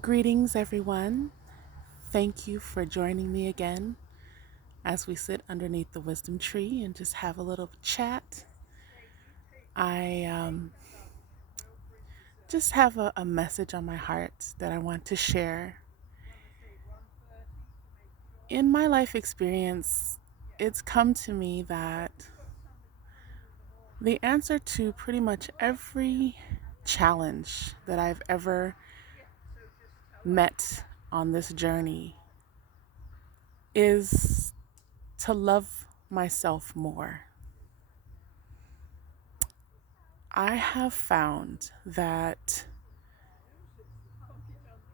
Greetings, everyone. Thank you for joining me again as we sit underneath the wisdom tree and just have a little chat. I just have a message on my heart that I want to share. In my life experience, it's come to me that the answer to pretty much every challenge that I've ever met on this journey is to love myself more. I have found that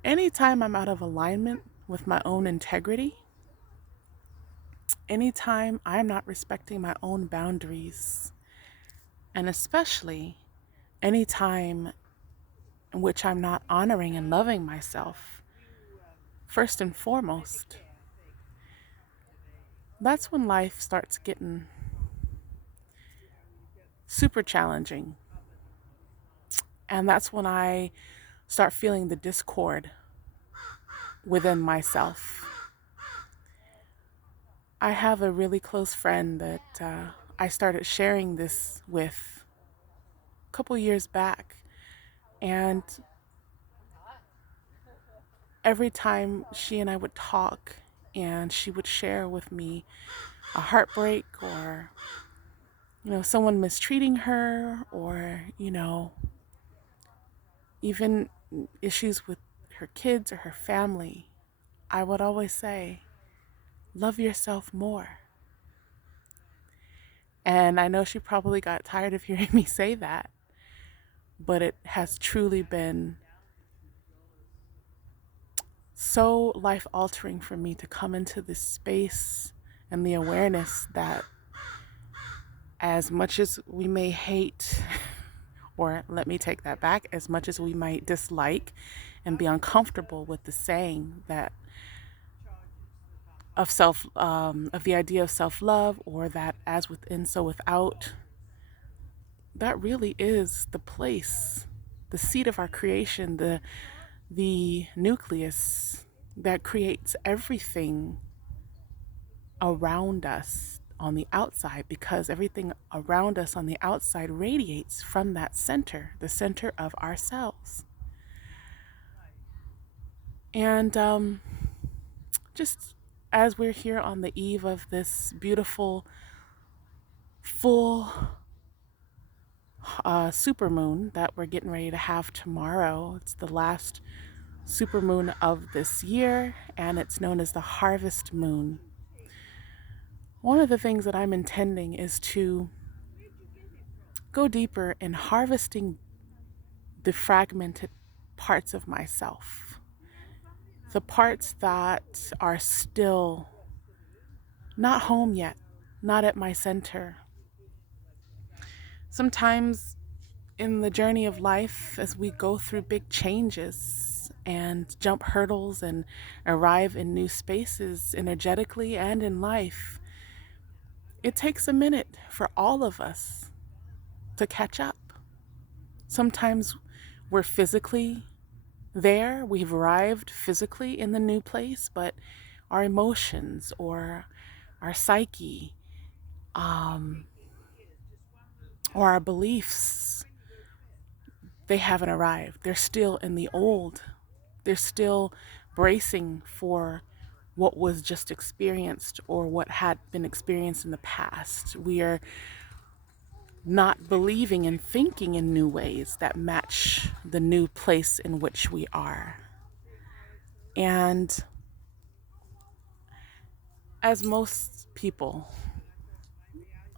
anytime I'm out of alignment with my own integrity, anytime I'm not respecting my own boundaries, and especially anytime in which I'm not honoring and loving myself, first and foremost, that's when life starts getting super challenging. And that's when I start feeling the discord within myself. I have a really close friend that I started sharing this with a couple years back. And every time she and I would talk and she would share with me a heartbreak or, someone mistreating her or, even issues with her kids or her family, I would always say, love yourself more. And I know she probably got tired of hearing me say that, but it has truly been so life altering for me to come into this space and the awareness that as much as we may hate, or let me take that back, as much as we might dislike and be uncomfortable with the saying that of the idea of self-love, or that as within so without, that really is the place, the seat of our creation, the nucleus that creates everything around us on the outside, because everything around us on the outside radiates from that center, the center of ourselves. And just as we're here on the eve of this beautiful full supermoon that we're getting ready to have tomorrow, it's the last supermoon of this year, and it's known as the harvest moon. One of the things that I'm intending is to go deeper in harvesting the fragmented parts of myself, the parts that are still not home yet, not at my center. Sometimes in the journey of life, as we go through big changes and jump hurdles and arrive in new spaces energetically and in life, it takes a minute for all of us to catch up. Sometimes we're physically there, we've arrived physically in the new place, but our emotions or our psyche or our beliefs, they haven't arrived. They're still in the old. They're still bracing for what was just experienced or what had been experienced in the past. We are not believing and thinking in new ways that match the new place in which we are. And as most people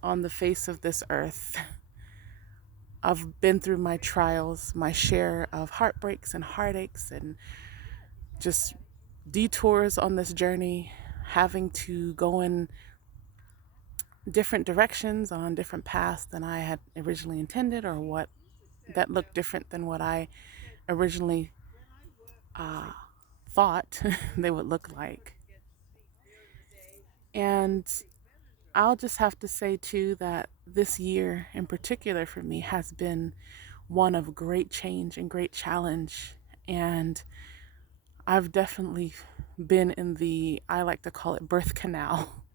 on the face of this earth, I've been through my trials, my share of heartbreaks and heartaches, and just detours on this journey, having to go in different directions on different paths than I had originally intended, or what that looked different than what I originally thought they would look like. And I'll just have to say, too, that this year in particular for me has been one of great change and great challenge. And I've definitely been in the, I like to call it birth canal,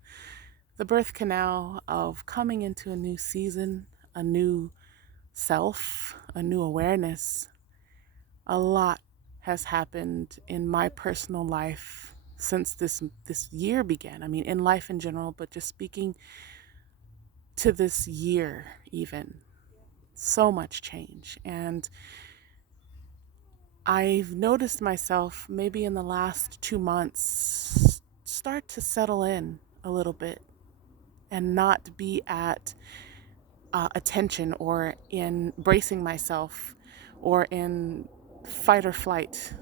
the birth canal of coming into a new season, a new self, a new awareness. A lot has happened in my personal life since this year began. I mean, in life in general, but just speaking to this year even. So much change. And I've noticed myself maybe in the last 2 months start to settle in a little bit and not be at attention or in bracing myself or in fight or flight.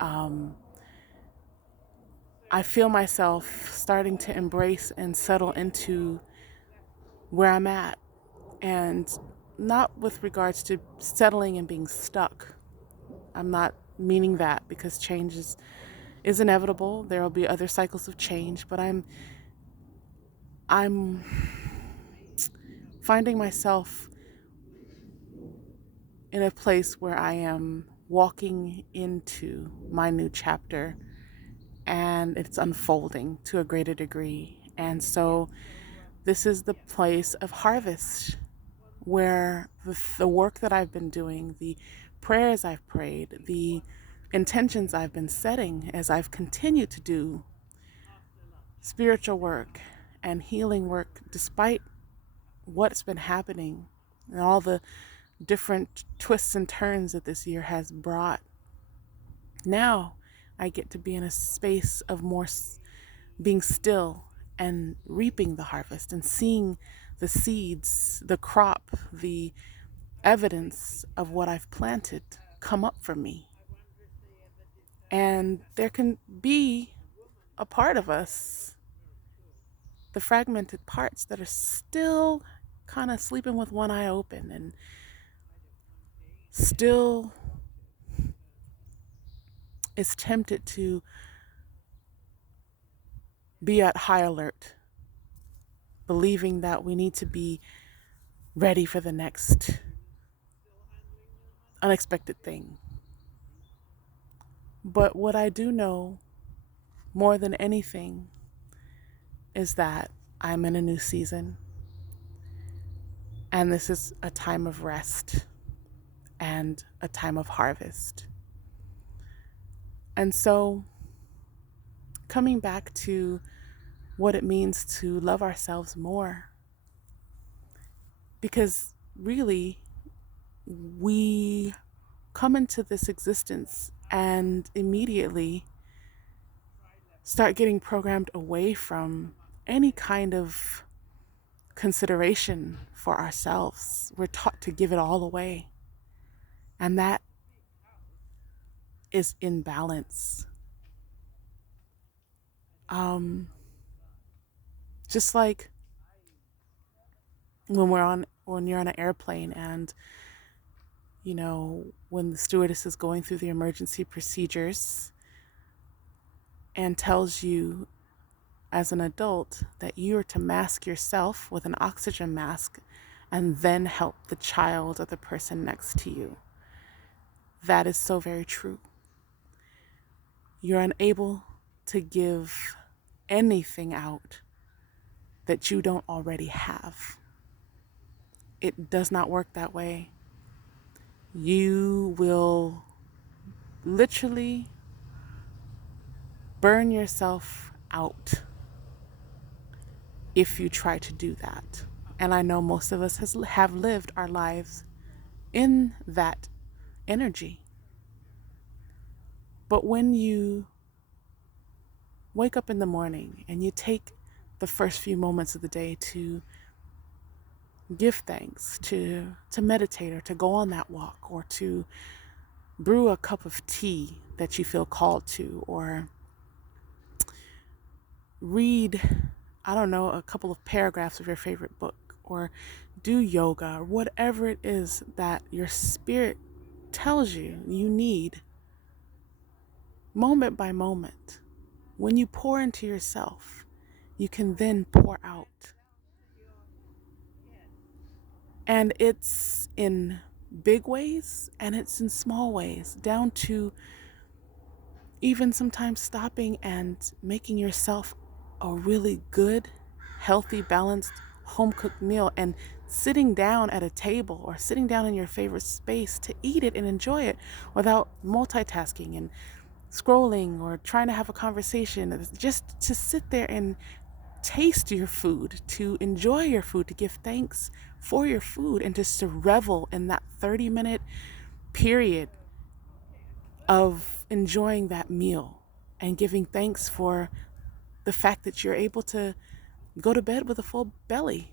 Um, I feel myself starting to embrace and settle into where I'm at, and not with regards to settling and being stuck. I'm not meaning that, because change is inevitable. There will be other cycles of change, but I'm finding myself in a place where I am walking into my new chapter, and it's unfolding to a greater degree. And so this is the place of harvest, where the work that I've been doing, the prayers I've prayed, the intentions I've been setting as I've continued to do spiritual work and healing work, despite what's been happening and all the different twists and turns that this year has brought. Now I get to be in a space of more being still and reaping the harvest and seeing the seeds, the crop, the evidence of what I've planted come up for me. And there can be a part of us, the fragmented parts, that are still kind of sleeping with one eye open and still is tempted to be at high alert, believing that we need to be ready for the next unexpected thing. But what I do know more than anything is that I'm in a new season, and this is a time of rest and a time of harvest. And so, coming back to what it means to love ourselves more, because really, we come into this existence and immediately start getting programmed away from any kind of consideration for ourselves. We're taught to give it all away, and that is imbalance. Um, just like when you're on an airplane, and when the stewardess is going through the emergency procedures and tells you as an adult that you are to mask yourself with an oxygen mask and then help the child or the person next to you. That is so very true. You're unable to give anything out that you don't already have. It does not work that way. You will literally burn yourself out if you try to do that. And I know most of us have lived our lives in that energy. But when you wake up in the morning and you take the first few moments of the day to give thanks, to meditate, or to go on that walk, or to brew a cup of tea that you feel called to, or read, I don't know, a couple of paragraphs of your favorite book, or do yoga, or whatever it is that your spirit tells you you need, moment by moment, when you pour into yourself, you can then pour out. And it's in big ways and it's in small ways, down to Even sometimes stopping and making yourself a really good, healthy, balanced, home cooked meal and sitting down at a table or sitting down in your favorite space to eat it and enjoy it without multitasking and scrolling or trying to have a conversation. Just to sit there and taste your food, to enjoy your food, to give thanks for your food, and just to revel in that 30-minute period of enjoying that meal and giving thanks for the fact that you're able to go to bed with a full belly.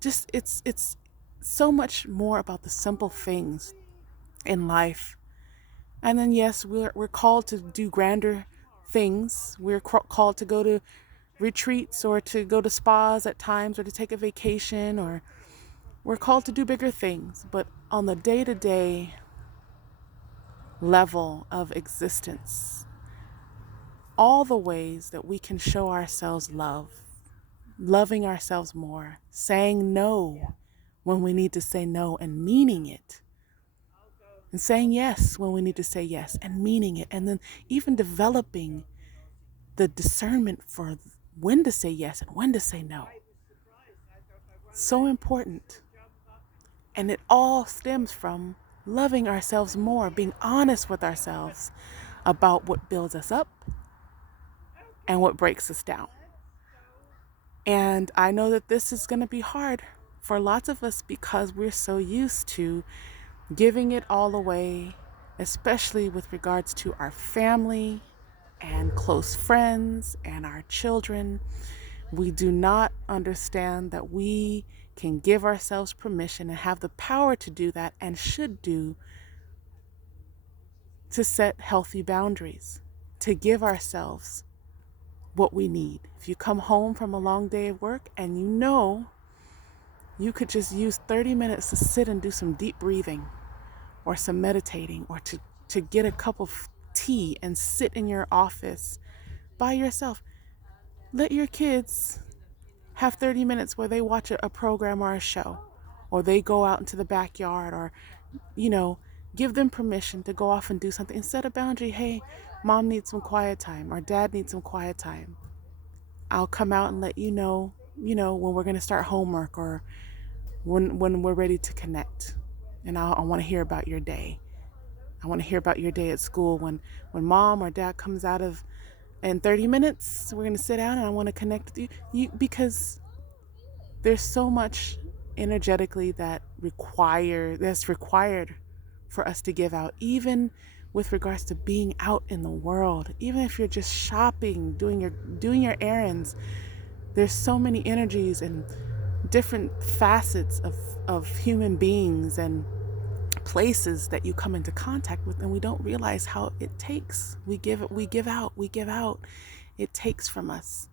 Just it's so much more about the simple things in life. And then yes, we're called to do grander things. We're called to go to retreats or to go to spas at times or to take a vacation, or we're called to do bigger things. But on the day-to-day level of existence, all the ways that we can show ourselves love, loving ourselves more, saying no when we need to say no and meaning it, and saying yes when we need to say yes and meaning it, and then even developing the discernment for when to say yes and when to say no. So important. And it all stems from loving ourselves more, being honest with ourselves about what builds us up and what breaks us down. And I know that this is going to be hard for lots of us because we're so used to giving it all away, especially with regards to our family and close friends and our children. We do not understand that we can give ourselves permission and have the power to do that and should do, to set healthy boundaries, to give ourselves what we need. If you come home from a long day of work and you know you could just use 30 minutes to sit and do some deep breathing or some meditating, or to get a cup of tea and sit in your office by yourself. Let your kids have 30 minutes where they watch a program or a show, or they go out into the backyard, or, give them permission to go off and do something. Set a boundary. Hey, mom needs some quiet time, or dad needs some quiet time. I'll come out and let you know, when we're going to start homework, or when we're ready to connect. And I want to hear about your day. I want to hear about your day at school. When mom or dad comes out of in 30 minutes, we're going to sit down and I want to connect with you because there's so much energetically that's required for us to give out, even with regards to being out in the world. Even if you're just shopping, doing your errands, there's so many energies and different facets of human beings and places that you come into contact with, and we don't realize how it takes. We give out. It takes from us.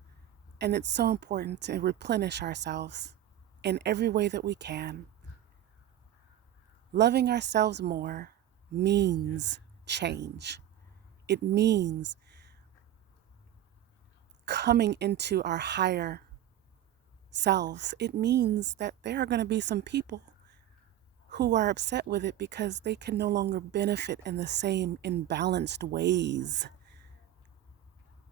And it's so important to replenish ourselves in every way that we can. Loving ourselves more means change. It means coming into our higher selves. It means that there are going to be some people who are upset with it because they can no longer benefit in the same imbalanced ways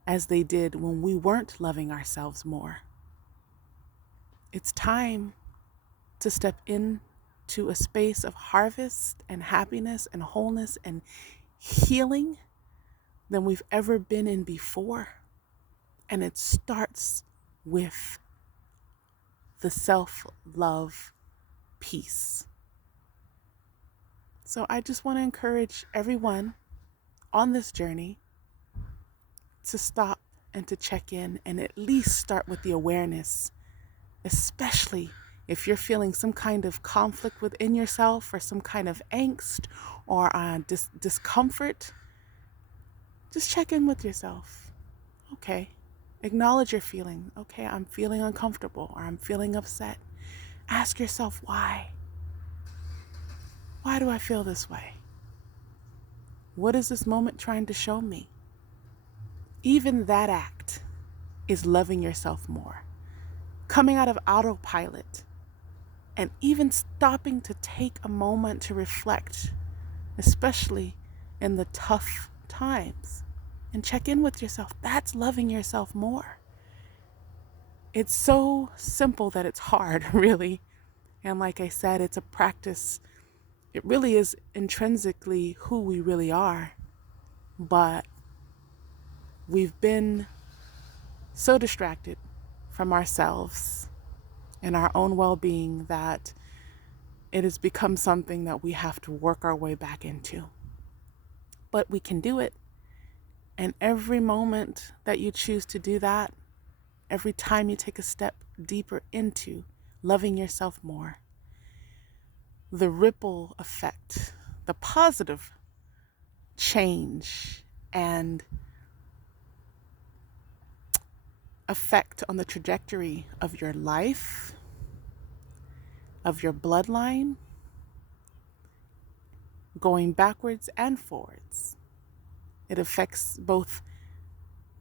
as they did when we weren't loving ourselves more. It's time to step into a space of harvest and happiness and wholeness and healing than we've ever been in before. And it starts with the self-love piece. So I just want to encourage everyone on this journey to stop and to check in and at least start with the awareness, especially if you're feeling some kind of conflict within yourself or some kind of angst or discomfort. Just check in with yourself. Okay, acknowledge your feeling. Okay, I'm feeling uncomfortable or I'm feeling upset. Ask yourself why. Why do I feel this way? What is this moment trying to show me? Even that act is loving yourself more. Coming out of autopilot and even stopping to take a moment to reflect, especially in the tough times and check in with yourself. That's loving yourself more. It's so simple that it's hard, really. And like I said, it's a practice. It really is intrinsically who we really are. But we've been so distracted from ourselves and our own well-being that it has become something that we have to work our way back into. But we can do it. And every moment that you choose to do that, every time you take a step deeper into loving yourself more, the ripple effect, the positive change and effect on the trajectory of your life, of your bloodline, going backwards and forwards. It affects both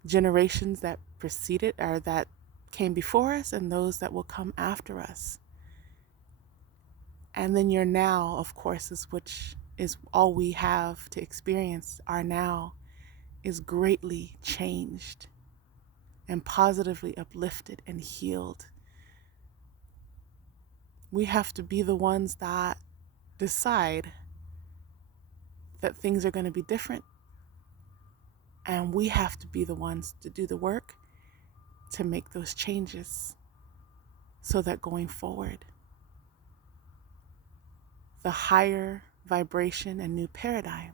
generations that preceded or that came before us and those that will come after us. And then your now, of course, which is all we have to experience. Our now is greatly changed and positively uplifted and healed. We have to be the ones that decide that things are going to be different. And we have to be the ones to do the work to make those changes so that going forward, the higher vibration and new paradigm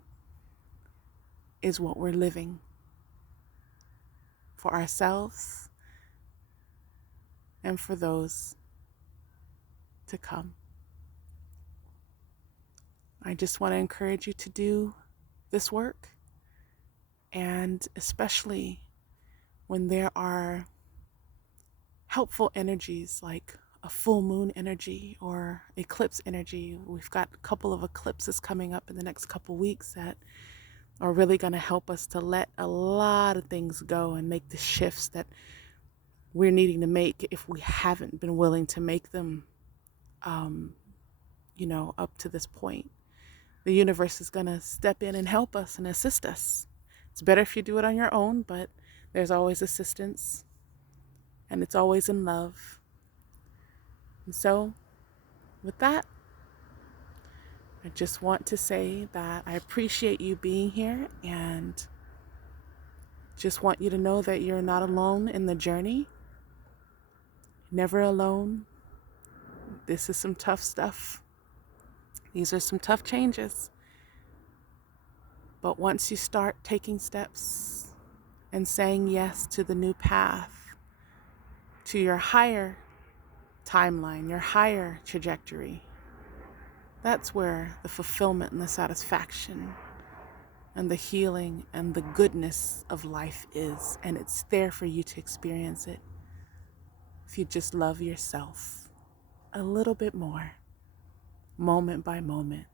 is what we're living for ourselves and for those to come. I just want to encourage you to do this work, and especially when there are helpful energies like a full moon energy or eclipse energy. We've got a couple of eclipses coming up in the next couple weeks that are really going to help us to let a lot of things go and make the shifts that we're needing to make if we haven't been willing to make them, up to this point. The universe is going to step in and help us and assist us. It's better if you do it on your own, but there's always assistance, and it's always in love. And so, with that, I just want to say that I appreciate you being here, and just want you to know that you're not alone in the journey. Never alone. This is some tough stuff. These are some tough changes. But once you start taking steps and saying yes to the new path, to your higher timeline, your higher trajectory, that's where the fulfillment and the satisfaction and the healing and the goodness of life is. And it's there for you to experience it if you just love yourself a little bit more, moment by moment.